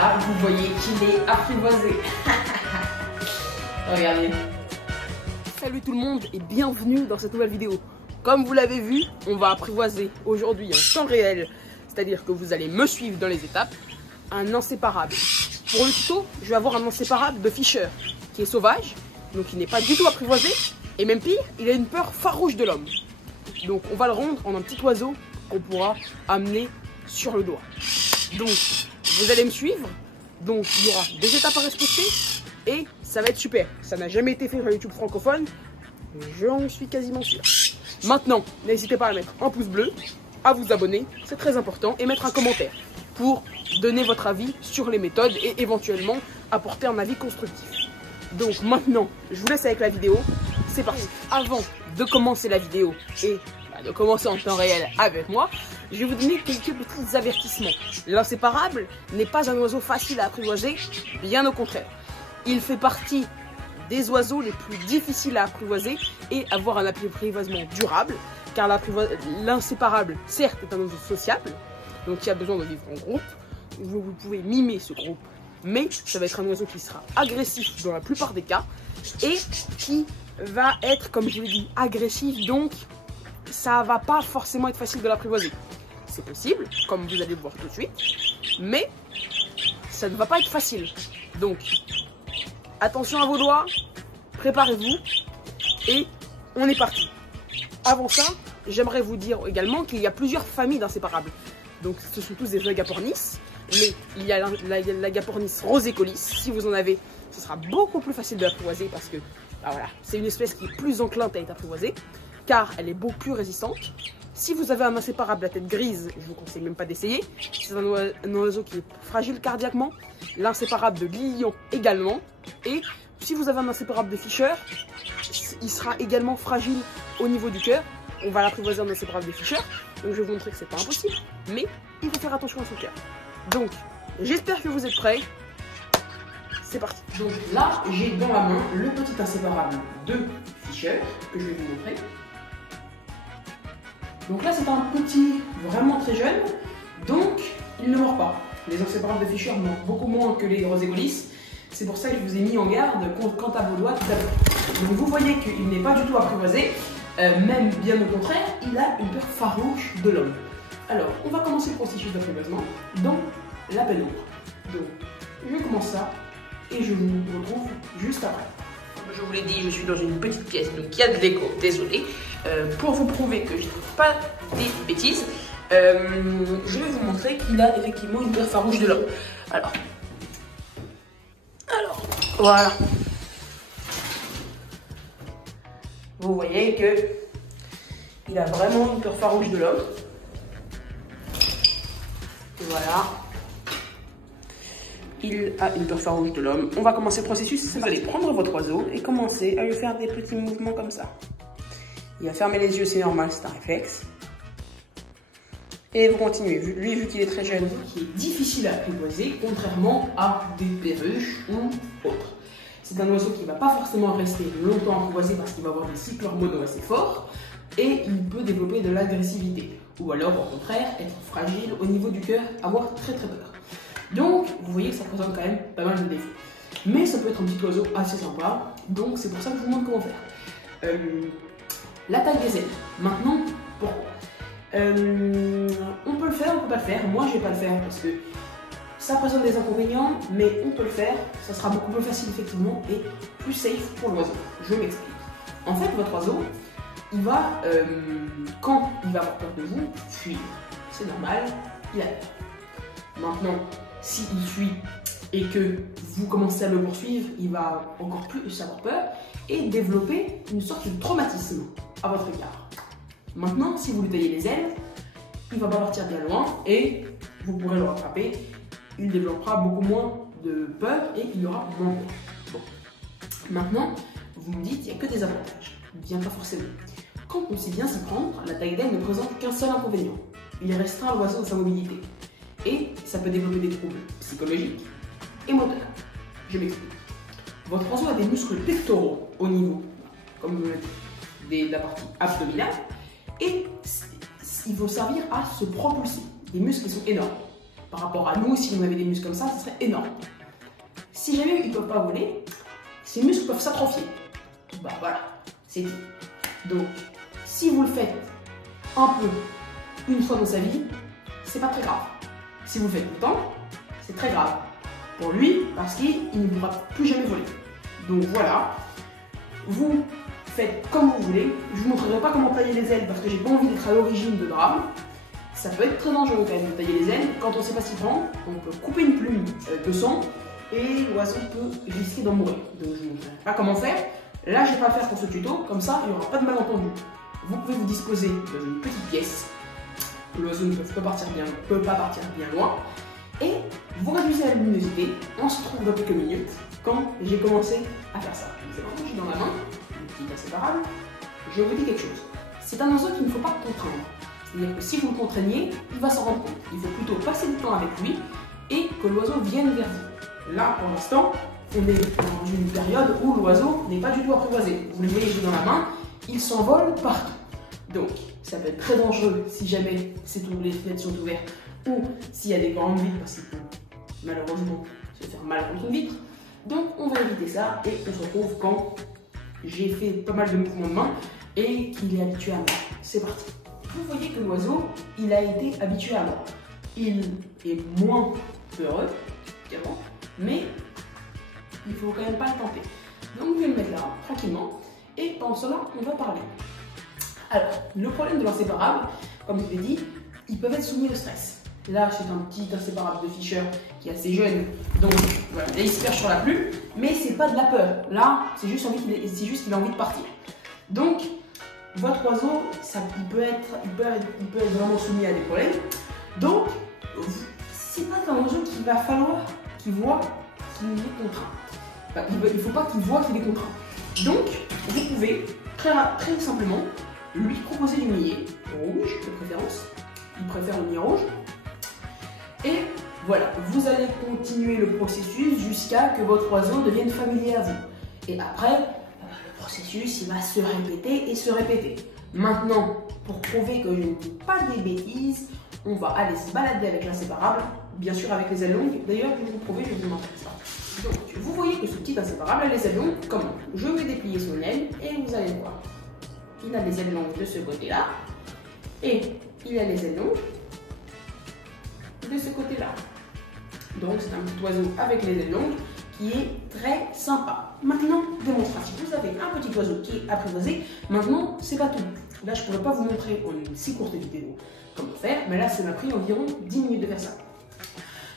Voilà, vous voyez qu'il est apprivoisé. Regardez. Salut tout le monde et bienvenue dans cette nouvelle vidéo. Comme vous l'avez vu, on va apprivoiser aujourd'hui en temps réel. C'est-à-dire que vous allez me suivre dans les étapes. Un inséparable. Pour le tuto, je vais avoir un inséparable de Fisher qui est sauvage, donc il n'est pas du tout apprivoisé. Et même pire, il a une peur farouche de l'homme. Donc on va le rendre en un petit oiseau qu'on pourra amener sur le doigt. Donc vous allez me suivre. Donc il y aura des étapes à respecter et ça va être super. Ça n'a jamais été fait sur YouTube francophone, j'en suis quasiment sûr. Maintenant, n'hésitez pas à mettre un pouce bleu, à vous abonner, c'est très important, et mettre un commentaire pour donner votre avis sur les méthodes et éventuellement apporter un avis constructif. Donc maintenant, je vous laisse avec la vidéo, c'est parti. Avant de commencer la vidéo et de commencer en temps réel avec moi, je vais vous donner quelques petits avertissements. L'inséparable n'est pas un oiseau facile à apprivoiser, bien au contraire. Il fait partie des oiseaux les plus difficiles à apprivoiser et avoir un apprivoisement durable, car l'inséparable, certes, est un oiseau sociable, donc il a besoin de vivre en groupe. Vous pouvez mimer ce groupe, mais ça va être un oiseau qui sera agressif dans la plupart des cas et qui va être, comme je l'ai dit, agressif, donc ça va pas forcément être facile de l'apprivoiser. C'est possible, comme vous allez le voir tout de suite, mais ça ne va pas être facile. Donc, attention à vos doigts, préparez-vous et on est parti. Avant ça, j'aimerais vous dire également qu'il y a plusieurs familles d'inséparables. Donc, ce sont tous des agapornis, mais il y a l'agapornis rosécolis. Si vous en avez, ce sera beaucoup plus facile de l'apprivoiser parce que voilà, c'est une espèce qui est plus enclinte à être apprivoisée, car elle est beaucoup plus résistante. Si vous avez un inséparable à tête grise, je vous conseille même pas d'essayer. C'est un oiseau qui est fragile cardiaquement. L'inséparable de Lilian également. Et si vous avez un inséparable de Fisher, il sera également fragile au niveau du cœur. On va l'apprivoiser en inséparable de Fisher. Donc je vais vous montrer que c'est pas impossible. Mais il faut faire attention à son cœur. Donc j'espère que vous êtes prêts. C'est parti. Donc là, j'ai dans la main le petit inséparable de Fisher que je vais vous montrer. Donc là, c'est un petit, vraiment très jeune, donc il ne mord pas. Les inséparables de Fisher mordent beaucoup moins que les rosécolis. C'est pour ça que je vous ai mis en garde quant à vos doigts tout à l'heure. Donc vous voyez qu'il n'est pas du tout apprivoisé, même bien au contraire, il a une peur farouche de l'homme. Alors, on va commencer le processus d'apprivoisement dans la pénombre. Donc, je commence ça et je vous retrouve juste après. Je vous l'ai dit, je suis dans une petite pièce, donc il y a de l'écho, désolé. Pour vous prouver que je ne dis pas des bêtises, je vais vous montrer qu'il a effectivement une peur farouche de l'homme. Alors, voilà. Vous voyez que il a vraiment une peur farouche de l'homme. Voilà. Il a une peur farouche de l'homme. On va commencer le processus. Vous allez prendre votre oiseau et commencer à lui faire des petits mouvements comme ça. Il va fermer les yeux, c'est normal, c'est un réflexe. Et vous continuez. Lui, vu qu'il est très jeune, qui est difficile à apprivoiser, contrairement à des perruches ou autres. C'est un oiseau qui ne va pas forcément rester longtemps apprivoisé parce qu'il va avoir des cycles hormonaux assez forts et il peut développer de l'agressivité. Ou alors, au contraire, être fragile au niveau du cœur, avoir très très peur. Donc, vous voyez que ça présente quand même pas mal de défauts. Mais ça peut être un petit oiseau assez sympa, donc c'est pour ça que je vous montre comment faire. La taille des ailes. Maintenant, pourquoi on peut le faire, on peut pas le faire. Moi, je vais pas le faire parce que ça présente des inconvénients, mais on peut le faire. Ça sera beaucoup plus facile, effectivement, et plus safe pour l'oiseau. Je m'explique. En fait, votre oiseau, il va, quand il va avoir peur de vous, fuir. C'est normal, il a peur. Maintenant, s'il fuit et que vous commencez à le poursuivre, il va encore plus avoir peur et développer une sorte de traumatisme à votre égard. Maintenant, si vous lui taillez les ailes, il va pas partir bien loin et vous pourrez le rattraper. Il développera beaucoup moins de peur et il y aura moins peur. Bon. Maintenant, vous me dites qu'il n'y a que des avantages. Bien pas forcément. Quand on sait bien s'y prendre, la taille d'aile ne présente qu'un seul inconvénient. Il restreint l'oiseau de sa mobilité. Et ça peut développer des troubles psychologiques et moteurs. Je m'explique. Votre oiseau a des muscles pectoraux au niveau, comme vous l'avez dit, de la partie abdominale, et il faut servir à se propulser. Des muscles qui sont énormes. par rapport à nous, si on avait des muscles comme ça, ce serait énorme. Si jamais ils ne peuvent pas voler, ces muscles peuvent s'atrophier. Bah voilà, c'est dit. Donc, si vous le faites un peu, une fois dans sa vie, c'est pas très grave. Si vous le faites tout le temps, c'est très grave. Pour lui, parce qu'il ne pourra plus jamais voler. Donc voilà, vous faites comme vous voulez. Je ne vous montrerai pas comment tailler les ailes parce que j'ai pas envie d'être à l'origine de drame. Ça peut être très dangereux quand même de tailler les ailes. Quand on ne sait pas s'y prendre, on peut couper une plume de sang et l'oiseau peut risquer d'en mourir. Donc je ne vous montrerai pas comment faire. Là, je ne vais pas le faire pour ce tuto, comme ça, il n'y aura pas de malentendu. Vous pouvez vous disposer dans une petite pièce. L'oiseau ne peut pas partir bien loin. Et vous réduisez la luminosité. On se trouve dans quelques minutes quand j'ai commencé à faire ça. C'est maintenant que j'ai dans la main, une petite inséparable. Je vous dis quelque chose. C'est un oiseau qu'il ne faut pas contraindre. C'est-à-dire que si vous le contraignez, il va s'en rendre compte. Il faut plutôt passer du temps avec lui et que l'oiseau vienne vers vous. Là, pour l'instant, on est dans une période où l'oiseau n'est pas du tout apprivoisé. Vous le voyez dans la main, il s'envole partout. Donc, ça peut être très dangereux si jamais les fenêtres sont ouvertes ou s'il y a des grandes vitres parce qu'il peut malheureusement se faire mal contre une vitre. Donc, on va éviter ça et on se retrouve quand j'ai fait pas mal de mouvements de main et qu'il est habitué à moi. C'est parti. Vous voyez que l'oiseau, il a été habitué à moi. Il est moins peureux qu'avant, mais il ne faut quand même pas le tenter. Donc, je vais le mettre là, tranquillement, et pendant cela, on va parler. Alors, le problème de l'inséparable, comme je l'ai dit, ils peuvent être soumis au stress. Là, c'est un petit inséparable de Fischer qui est assez jeune, donc voilà, là, il se perche sur la plume, mais c'est pas de la peur. Là, c'est juste qu'il a envie de partir. Donc, votre oiseau, il peut être vraiment soumis à des problèmes. Donc, c'est pas un oiseau qu'il va falloir qu'il voit qu'il est contraint. Enfin, il ne faut pas qu'il voit qu'il est contraint. Donc, vous pouvez très simplement lui proposer du millet rouge de préférence. Il préfère le millet rouge. Et voilà, vous allez continuer le processus jusqu'à que votre oiseau devienne familier à vous. Et après, le processus, il va se répéter et se répéter. Maintenant, pour prouver que je ne dis pas des bêtises, on va aller se balader avec l'inséparable, bien sûr avec les ailes longues. D'ailleurs, je vais vous prouver, je vais vous montrer ça. Donc, vous voyez que ce petit inséparable a les ailes longues. Comment? Je vais déplier son aile et vous allez voir. Il a les ailes longues de ce côté-là et il a les ailes longues de ce côté-là. Donc, c'est un petit oiseau avec les ailes longues qui est très sympa. Maintenant, démonstration. Vous avez un petit oiseau qui est apprivoisé. Maintenant, c'est pas tout. Là, je ne pourrais pas vous montrer en une si courte vidéo comment faire, mais là, ça m'a pris environ 10 minutes de faire ça.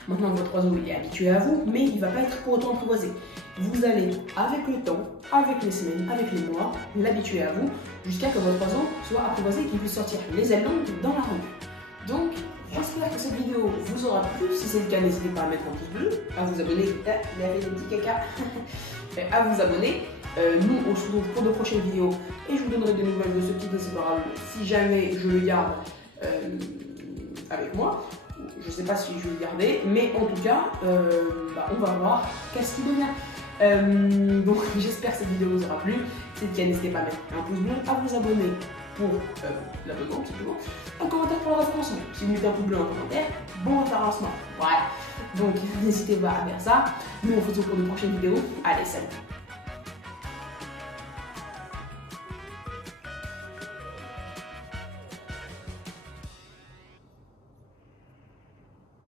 Maintenant, votre oiseau il est habitué à vous, mais il ne va pas être pour autant apprivoisé. Vous allez, avec le temps, avec les semaines, avec les mois, l'habituer à vous, jusqu'à que votre oiseau soit apprivoisé et qu'il puisse sortir les ailes longues dans la rue. Donc, j'espère que cette vidéo vous aura plu. Si c'est le cas, n'hésitez pas à mettre un pouce bleu, à vous abonner, il y avait des petits caca, à vous abonner. Nous, on se retrouve pour de prochaines vidéos et je vous donnerai des nouvelles de ce petit inséparable si jamais je le garde avec moi. Je ne sais pas si je vais le garder, mais en tout cas, on va voir qu'est-ce qu'il devient. Donc j'espère que cette vidéo vous aura plu. Si c'est le cas, n'hésitez pas à mettre un pouce bleu, à vous abonner pour l'abonnement, tout simplement. Un commentaire pour le référencement. Si vous mettez un pouce bleu en commentaire, bon référencement. Voilà. Donc n'hésitez pas à faire ça. Nous on se retrouve pour de prochaines vidéos. Allez, salut!